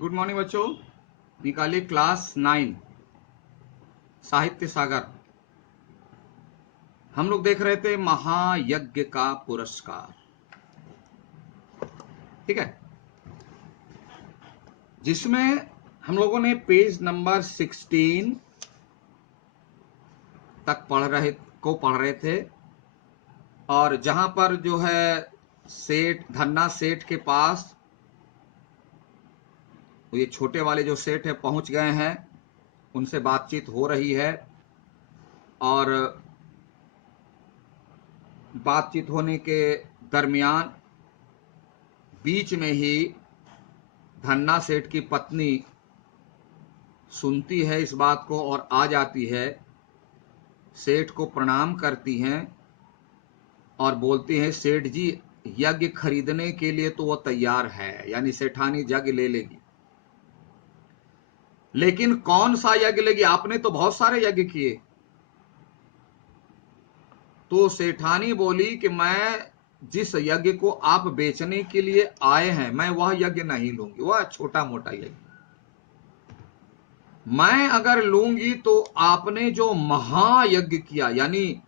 Good morning बच्चों, निकालिए class 9 साहित्य सागर। हम लोग देख रहे थे महायज्ञ का पुरस्कार, ठीक है, जिसमें हम लोगों ने पेज नंबर 16 तक पढ़ रहे थे। और जहां पर जो है सेठ धन्ना सेठ के पास ये छोटे वाले जो सेठ है पहुंच गए हैं, उनसे बातचीत हो रही है। और बातचीत होने के दरमियान बीच में ही धन्ना सेठ की पत्नी सुनती है इस बात को और आ जाती है, सेठ को प्रणाम करती हैं और बोलती हैं, सेठ जी यज्ञ खरीदने के लिए तो वो तैयार है, यानी सेठानी यज्ञ ले लेगी, लेकिन कौन सा यज्ञ लेगी? आपने तो बहुत सारे यज्ञ किए। तो सेठानी बोली कि मैं जिस यज्ञ को आप बेचने के लिए आए हैं, मैं वह यज्ञ नहीं लूंगी, वह छोटा मोटा यज्ञ। मैं अगर लूंगी तो आपने जो महायज्ञ किया, यानी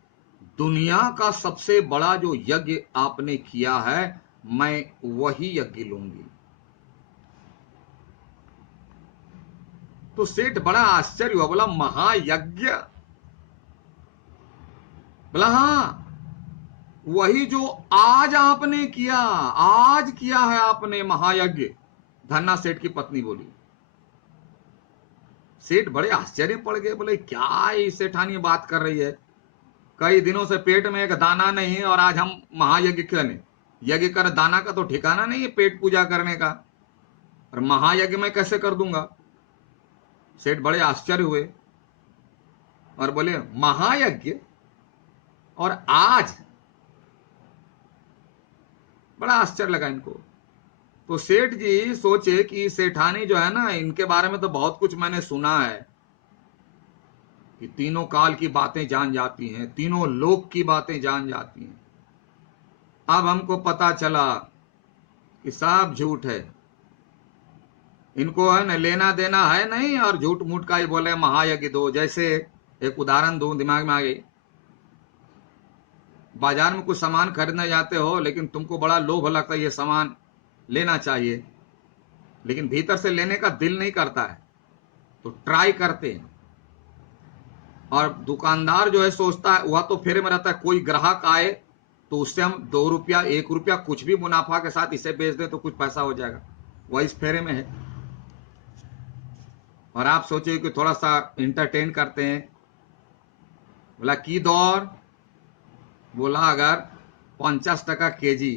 दुनिया का सबसे बड़ा जो यज्ञ आपने किया है, मैं वही यज्ञ लूंगी। तो सेठ बड़ा आश्चर्य हुआ, बोला महायज्ञ? बोला हाँ, वही जो आज आपने किया, आज किया है आपने महायज्ञ। धन्ना सेठ की पत्नी बोली। सेठ बड़े आश्चर्य पड़ गए, बोले क्या ये सेठानी बात कर रही है, कई दिनों से पेट में एक दाना नहीं है और आज हम महायज्ञ करने? यज्ञ कर दाना का तो ठिकाना नहीं है पेट पूजा करने का, और महायज्ञ में कैसे कर दूंगा? सेठ बड़े आश्चर्य हुए और बोले महायज्ञ और आज? बड़ा आश्चर्य लगा इनको। तो सेठ जी सोचे कि सेठानी जो है ना, इनके बारे में तो बहुत कुछ मैंने सुना है कि तीनों काल की बातें जान जाती हैं, तीनों लोक की बातें जान जाती हैं। अब हमको पता चला कि सब झूठ है, इनको है न लेना देना है नहीं, और झूठ मूठ का ही बोले महायज्ञ दो। जैसे एक उदाहरण दूं, दिमाग में आ गई। बाजार में कुछ सामान खरीदने जाते हो, लेकिन तुमको बड़ा लोभ लगता है, ये सामान लेना चाहिए, लेकिन भीतर से लेने का दिल नहीं करता है, तो ट्राई करते हैं। और दुकानदार जो है सोचता है, वह तो फेरे में रहता है, कोई ग्राहक आए तो उससे हम 2 रुपया 1 रुपया कुछ भी मुनाफा के साथ इसे बेच दे तो कुछ पैसा हो जाएगा, वह इस फेरे में है। और आप सोचिए कि थोड़ा सा इंटरटेन करते हैं। बोला की दौर? बोला अगर 50 टका केजी,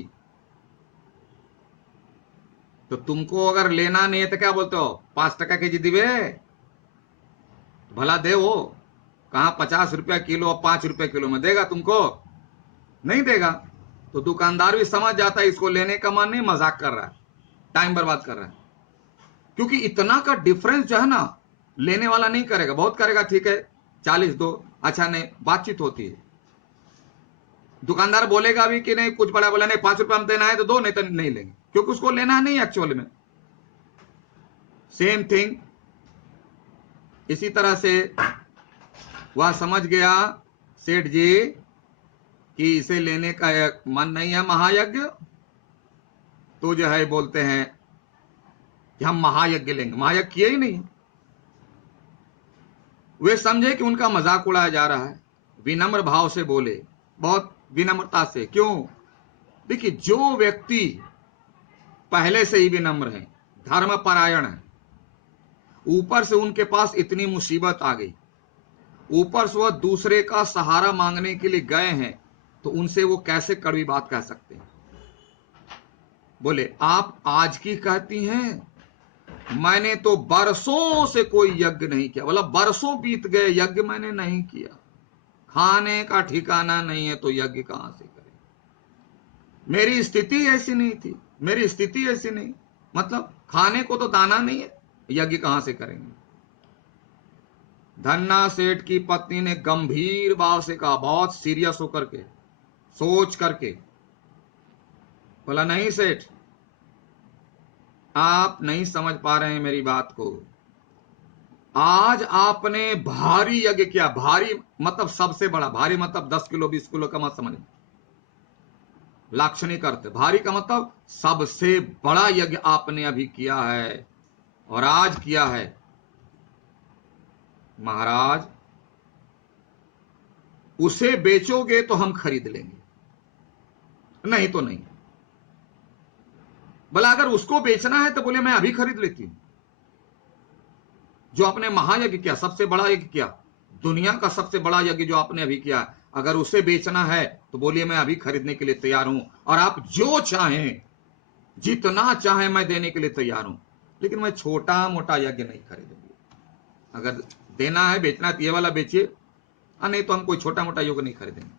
तो तुमको अगर लेना नहीं है तो क्या बोलते हो, 5 टका केजी दिवे? भला दे, वो कहां 50 रुपया किलो और 5 रुपया किलो में देगा तुमको? नहीं देगा। तो दुकानदार भी समझ जाता है इसको लेने का मन नहीं, मजाक कर रहा है, टाइम बर्बाद कर रहा है, क्योंकि इतना का डिफरेंस जो है ना, लेने वाला नहीं करेगा, बहुत करेगा, ठीक है 40 दो, अच्छा नहीं, बातचीत होती है। दुकानदार बोलेगा भी कि नहीं, कुछ बड़ा बोला नहीं, 5 रुपया में देना है तो दो, नहीं तो नहीं लेंगे, क्योंकि उसको लेना नहीं एक्चुअल में। सेम थिंग इसी तरह से वह समझ गया सेठ जी कि इसे लेने का मन नहीं है महायज्ञ, तो जो है बोलते हैं कि हम महायज्ञ लेंगे। महायज्ञ किए ही नहीं। वे समझे कि उनका मजाक उड़ाया जा रहा है, विनम्र भाव से बोले, बहुत विनम्रता से। क्यों? देखिए, जो व्यक्ति पहले से ही विनम्र है, धर्मपरायण है, ऊपर से उनके पास इतनी मुसीबत आ गई, ऊपर से वह दूसरे का सहारा मांगने के लिए गए हैं, तो उनसे वो कैसे कड़वी बात कह सकते हैं? बोले आप आज की कहती हैं, मैंने तो बरसों से कोई यज्ञ नहीं किया। बोला बरसों बीत गए, यज्ञ मैंने नहीं किया, खाने का ठिकाना नहीं है तो यज्ञ कहां से करें? मेरी स्थिति ऐसी नहीं थी, मेरी स्थिति ऐसी नहीं, मतलब खाने को तो दाना नहीं है, यज्ञ कहां से करेंगे? धन्ना सेठ की पत्नी ने गंभीर भाव से कहा, बहुत सीरियस होकर के, सोच करके। बोला नहीं सेठ, आप नहीं समझ पा रहे हैं मेरी बात को। आज आपने भारी यज्ञ किया, भारी मतलब सबसे बड़ा, भारी मतलब 10 किलो 20 किलो का मत समझ, लाक्षणिक अर्थ। भारी का मतलब सबसे बड़ा यज्ञ आपने अभी किया है, और आज किया है। महाराज उसे बेचोगे तो हम खरीद लेंगे, नहीं तो नहीं। बोला अगर उसको बेचना है तो बोले मैं अभी खरीद लेती हूं। जो आपने महायज्ञ किया, सबसे बड़ा यज्ञ किया, दुनिया का सबसे बड़ा यज्ञ जो आपने अभी किया, अगर उसे बेचना है तो बोलिए मैं अभी खरीदने के लिए तैयार हूं, और आप जो चाहें, जितना चाहें मैं देने के लिए तैयार हूं, लेकिन मैं छोटा मोटा यज्ञ नहीं खरीदूंगी। अगर देना है, बेचना है, ये वाला बेचिए, नहीं तो हम कोई छोटा मोटा यज्ञ नहीं खरीदेंगे।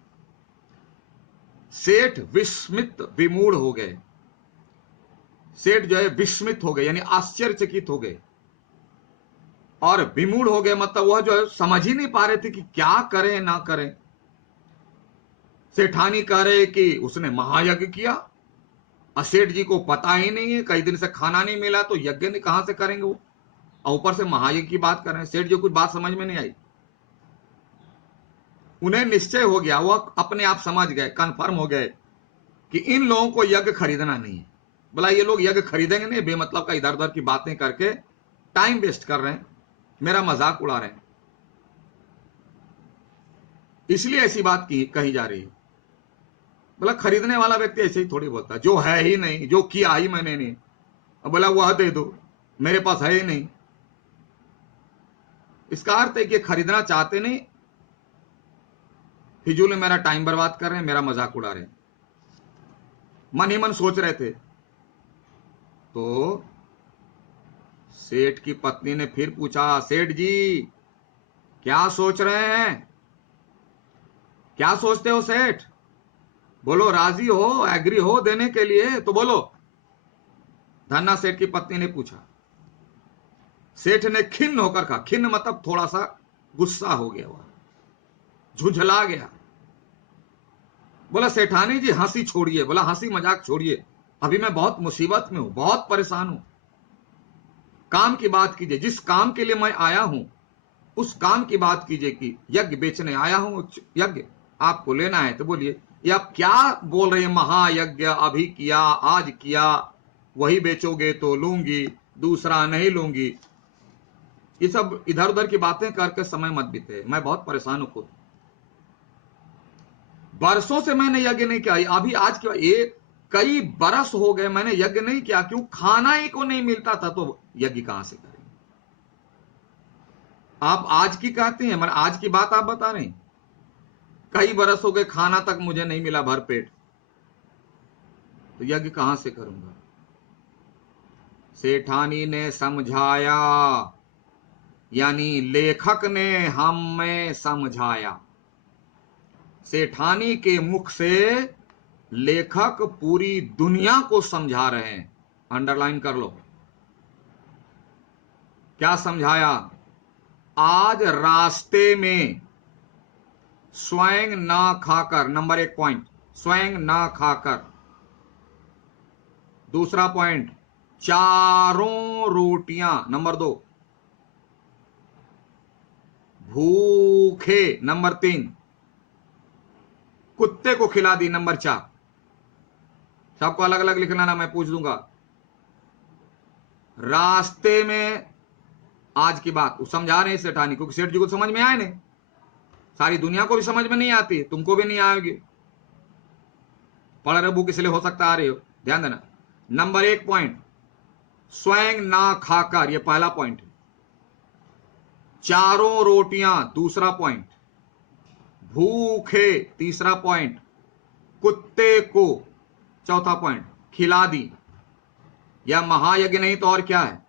सेठ विस्मित विमूढ़ हो गए। सेठ जो है विस्मित हो गए, यानी आश्चर्यचकित हो गए, और विमूढ़ हो गए मतलब वह जो है समझ ही नहीं पा रहे थे कि क्या करें ना करें। सेठानी कह रहे कि उसने महायज्ञ किया, और सेठ जी को पता ही नहीं है, कई दिन से खाना नहीं मिला, तो यज्ञ ने कहां से करेंगे वो, और ऊपर से महायज्ञ की बात कर रहे हैं। सेठ जी को कुछ बात समझ में नहीं आई। उन्हें निश्चय हो गया, वह अपने आप समझ गए, कंफर्म हो गए कि इन लोगों को यज्ञ खरीदना नहीं है। बोला ये लोग यज्ञ खरीदेंगे नहीं, बेमतलब का इधर उधर की बातें करके टाइम वेस्ट कर रहे हैं, मेरा मजाक उड़ा रहे हैं, इसलिए ऐसी बात कही जा रही है। बोला खरीदने वाला व्यक्ति ऐसे ही थोड़ी बोलता, जो है ही नहीं, जो किया ही मैंने नहीं। अब बोला वह दे दो, मेरे पास है ही नहीं। इसका अर्थ है कि खरीदना चाहते नहीं, फिजूल में मेरा टाइम बर्बाद कर रहे हैं, मेरा मजाक उड़ा रहे हैं। मन ही मन सोच रहे थे। तो सेठ की पत्नी ने फिर पूछा, सेठ जी क्या सोच रहे हैं? क्या सोचते हो सेठ? बोलो राजी हो, एग्री हो देने के लिए तो बोलो। धन्ना सेठ की पत्नी ने पूछा। सेठ ने खिन्न होकर कहा, खिन्न मतलब थोड़ा सा गुस्सा हो गया, वह झुंझला गया। बोला सेठानी जी हंसी छोड़िए, बोला हंसी मजाक छोड़िए, अभी मैं बहुत मुसीबत में हूं, बहुत परेशान हूं। काम की बात कीजिए, जिस काम के लिए मैं आया हूं उस काम की बात कीजिए कि यज्ञ बेचने आया हूं, यज्ञ आपको लेना है तो बोलिए। ये आप क्या बोल रहे हैं, महायज्ञ अभी किया, आज किया, वही बेचोगे तो लूंगी, दूसरा नहीं लूंगी। ये सब इधर उधर की बातें करके समय मत बीते, मैं बहुत परेशान हूं खुद। बरसों से मैंने यज्ञ नहीं किया, अभी आज के एक कई बरस हो गए मैंने यज्ञ नहीं किया, क्यों? खाना ही को नहीं मिलता था, तो यज्ञ कहां से करें? आप आज की कहते हैं, मगर आज की बात आप बता रहे हैं, कई बरस हो गए खाना तक मुझे नहीं मिला भर पेट, तो यज्ञ कहां से करूंगा? सेठानी ने समझाया, यानी लेखक ने हमें समझाया। सेठानी के मुख से लेखक पूरी दुनिया को समझा रहे हैं। अंडरलाइन कर लो, क्या समझाया? आज रास्ते में स्वयं ना खाकर, नंबर 1 पॉइंट, स्वयं ना खाकर। दूसरा पॉइंट, चारों रोटियां, नंबर 2, भूखे, नंबर 3, कुत्ते को खिला दी, नंबर 4। सबको अलग अलग लिखना ना, मैं पूछ दूंगा। रास्ते में आज की बात वो समझा रहे हैं सेठानी, क्योंकि सेठ जी को समझ में आए नहीं, सारी दुनिया को भी समझ में नहीं आती, तुमको भी नहीं आएगी। पढ़ रहे बुक इसलिए हो सकता आ रही हो, ध्यान देना। नंबर 1 पॉइंट, स्वयं ना खाकर, यह पहला पॉइंट। चारों रोटियां, दूसरा पॉइंट। भूखे, तीसरा पॉइंट। कुत्ते को, चौथा पॉइंट, खिला दी। यह महायज्ञ नहीं तो और क्या है?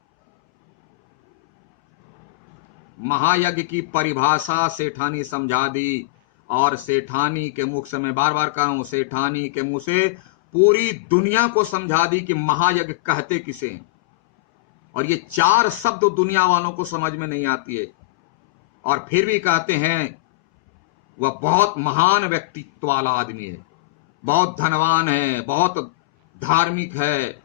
महायज्ञ की परिभाषा सेठानी समझा दी, और सेठानी के मुख से, मैं बार बार कहा हूं, सेठानी के मुंह से पूरी दुनिया को समझा दी कि महायज्ञ कहते किसे हैं। और ये चार शब्द दुनिया वालों को समझ में नहीं आती है, और फिर भी कहते हैं वह बहुत महान व्यक्तित्व वाला आदमी है, बहुत धनवान है, बहुत धार्मिक है,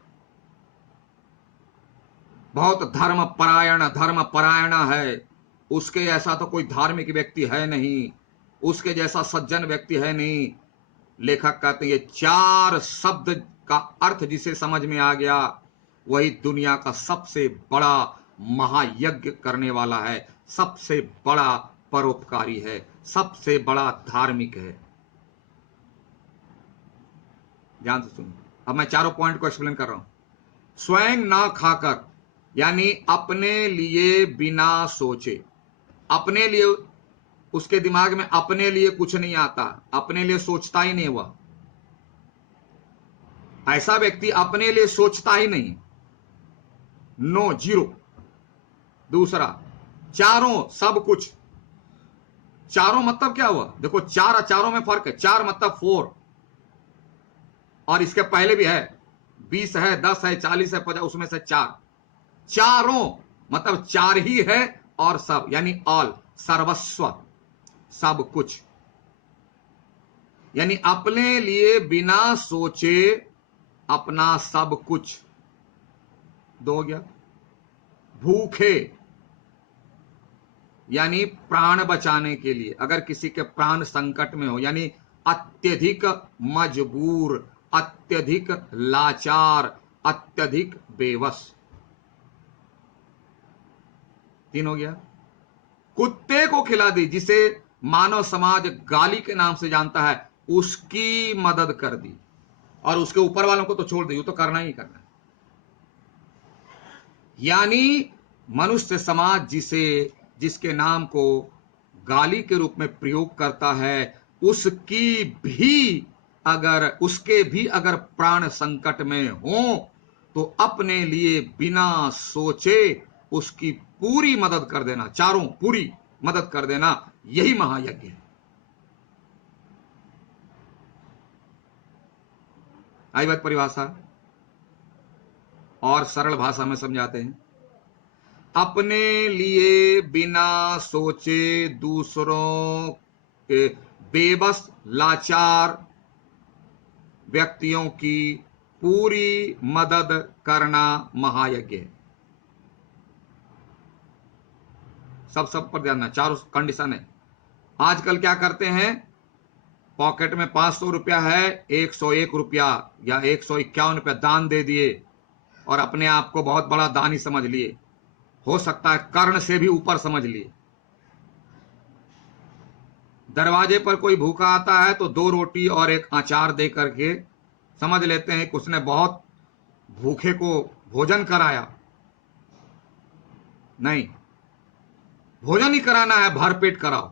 बहुत धर्म परायण है। उसके ऐसा तो कोई धार्मिक व्यक्ति है नहीं, उसके जैसा सज्जन व्यक्ति है नहीं। लेखक कहते हैं ये चार शब्द का अर्थ जिसे समझ में आ गया, वही दुनिया का सबसे बड़ा महायज्ञ करने वाला है, सबसे बड़ा परोपकारी है, सबसे बड़ा धार्मिक है। ध्यान से सुनिए, अब मैं चारों पॉइंट को एक्सप्लेन कर रहा हूं। स्वयं ना खाकर, यानी अपने लिए बिना सोचे। अपने लिए, उसके दिमाग में अपने लिए कुछ नहीं आता, अपने लिए सोचता ही नहीं हुआ। ऐसा व्यक्ति अपने लिए सोचता ही नहीं, नो, जीरो। दूसरा, चारों, सब कुछ। चारों मतलब क्या हुआ? देखो, चार चारों में फर्क है। चार मतलब 4, और इसके पहले भी है, 20 है, 10 है, 40 है, 50, उसमें से 4। चारों मतलब 4 ही है, और सब यानी ऑल, सर्वस्व, सब कुछ। यानी अपने लिए बिना सोचे अपना सब कुछ। 2 हो गया। भूखे, यानी प्राण बचाने के लिए, अगर किसी के प्राण संकट में हो, यानी अत्यधिक मजबूर, अत्यधिक लाचार, अत्यधिक बेवश। 3 हो गया। कुत्ते को खिला दी, जिसे मानव समाज गाली के नाम से जानता है, उसकी मदद कर दी। और उसके ऊपर वालों को तो छोड़ दी, वो तो करना ही करना है। यानी मनुष्य समाज जिसके नाम को गाली के रूप में प्रयोग करता है, उसके भी अगर प्राण संकट में हो, तो अपने लिए बिना सोचे उसकी पूरी मदद कर देना, चारों पूरी मदद कर देना, यही महायज्ञ है। आई बात परिभाषा, और सरल भाषा में समझाते हैं। अपने लिए बिना सोचे दूसरों के बेबस लाचार व्यक्तियों की पूरी मदद करना महायज्ञ है। सब पर ध्यान देना, चारों कंडीशन है। आजकल क्या करते हैं, पॉकेट में 500 रुपया है, 101 रुपया या 151 रुपया दान दे दिए, और अपने आप को बहुत बड़ा दानी समझ लिए। हो सकता है कर्ण से भी ऊपर समझ लिए। दरवाजे पर कोई भूखा आता है तो 2 रोटी और 1 अचार दे करके समझ लेते हैं कि उसने बहुत भूखे को भोजन कराया। नहीं, भोजन ही कराना है, भर पेट कराओ,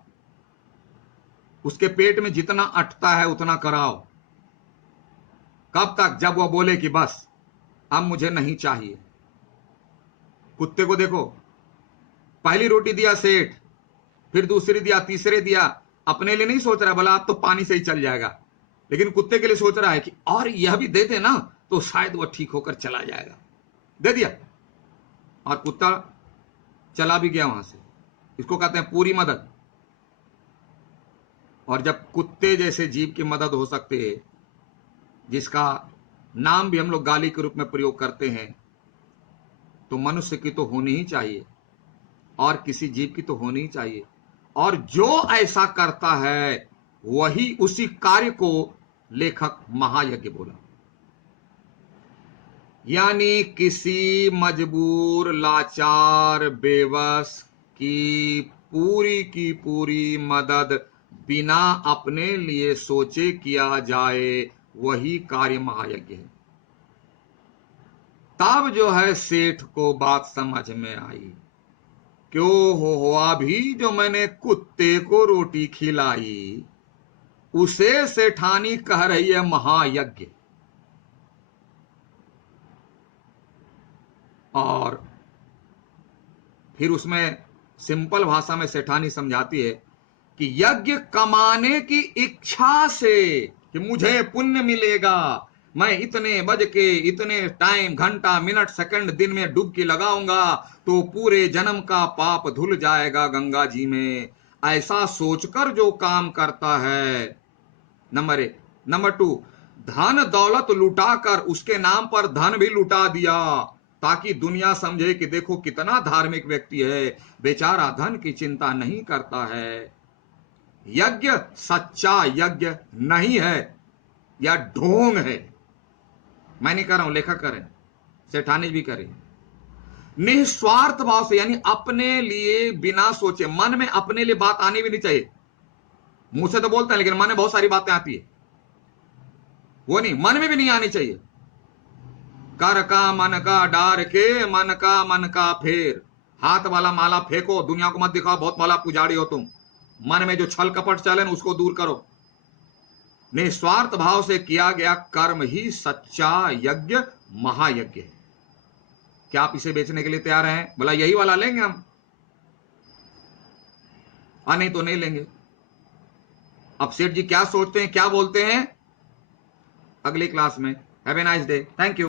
उसके पेट में जितना अटता है उतना कराओ। कब तक? जब वो बोले कि बस अब मुझे नहीं चाहिए। कुत्ते को देखो, पहली रोटी दिया सेठ, फिर दूसरी दिया, तीसरे दिया, अपने लिए नहीं सोच रहा, बोला अब तो पानी से ही चल जाएगा, लेकिन कुत्ते के लिए सोच रहा है कि और यह भी दे दे ना तो शायद वह ठीक होकर चला जाएगा। दे दिया, और कुत्ता चला भी गया वहां से। इसको कहते हैं पूरी मदद। और जब कुत्ते जैसे जीव की मदद हो सकते है, जिसका नाम भी हम लोग गाली के रूप में प्रयोग करते हैं, तो मनुष्य की तो होनी ही चाहिए, और किसी जीव की तो होनी ही चाहिए। और जो ऐसा करता है, वही उसी कार्य को लेखक महायज्ञ बोला। यानी किसी मजबूर, लाचार, बेबस की पूरी मदद बिना अपने लिए सोचे किया जाए, वही कार्य महायज्ञ है। तब जो है सेठ को बात समझ में आई। क्यों हो अभी जो मैंने कुत्ते को रोटी खिलाई, उसे सेठानी कह रही है महायज्ञ। और फिर उसमें सिंपल भाषा में सेठानी समझाती है कि यज्ञ कमाने की इच्छा से, कि मुझे पुण्य मिलेगा, मैं इतने बज के इतने टाइम, घंटा, मिनट, सेकंड, दिन में डुबकी लगाऊंगा तो पूरे जन्म का पाप धुल जाएगा गंगा जी में, ऐसा सोचकर जो काम करता है। नंबर 1। नंबर 2, धन दौलत लुटाकर उसके नाम पर धन भी लुटा दिया, ताकि दुनिया समझे कि देखो कितना धार्मिक व्यक्ति है, बेचारा धन की चिंता नहीं करता है। यज्ञ सच्चा यज्ञ नहीं है, या ढोंग है। मैं नहीं कर रहा हूं, लेखक करें, सेठानी भी करें। निस्वार्थ भाव से, यानी अपने लिए बिना सोचे, मन में अपने लिए बात आनी भी नहीं चाहिए। मुंह से तो बोलते हैं लेकिन मन में बहुत सारी बातें आती है, वो नहीं, मन में भी नहीं आनी चाहिए। कर का मन का डार के, मन का फेर। हाथ वाला माला फेंको, दुनिया को मत दिखाओ बहुत माला पुजारी हो तुम। मन में जो छल कपट चले ना, उसको दूर करो। निस्वार्थ भाव से किया गया कर्म ही सच्चा यज्ञ, महायज्ञ है। क्या आप इसे बेचने के लिए तैयार हैं? बोला यही वाला लेंगे हम, नहीं तो नहीं लेंगे। अब सेठ जी क्या सोचते हैं, क्या बोलते हैं, अगली क्लास में। Have a nice day, thank you.